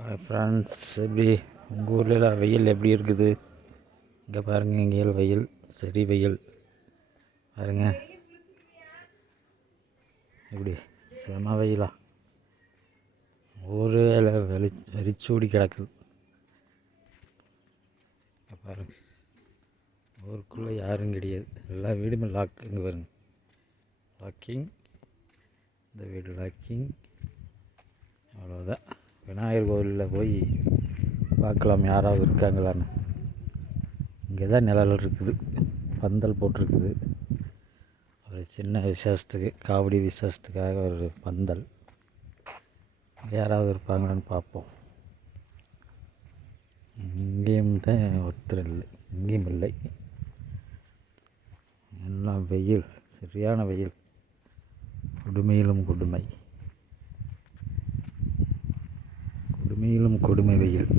Friends எப்படி உங்கள் ஊரில் வெயில் எப்படி இருக்குது? இங்கே பாருங்கள் இங்கே வெயில். சரி வெயில். பாருங்க. எப்படி? செம வெயிலா. வேலை வெளி வெறிச்சூடி கிடக்குது. இங்கே பாருங்க. ஊருக்குள்ளே யாரும் கிடையாது. எல்லா வீடுமே லாக் இங்கே பாருங்க. லாக்கிங் இந்த வீடு லாக்கிங் கோவிலில் போய் பார்க்கலாம் யாராவது இருக்காங்களான்னு. இங்கே தான் நிழல் இருக்குது பந்தல் போட்டிருக்குது. ஒரு சின்ன விசேஷத்துக்கு காவடி விசேஷத்துக்காக ஒரு பந்தல். யாராவது இருப்பாங்களான்னு பார்ப்போம். இங்கேயும் தான் ஒருத்தர் இல்லை இங்கேயும் இல்லை. எல்லாம் வெயில் சரியான வெயில். கொடுமையிலும் கொடுமை. மேலும் கொடுமை வெயில்.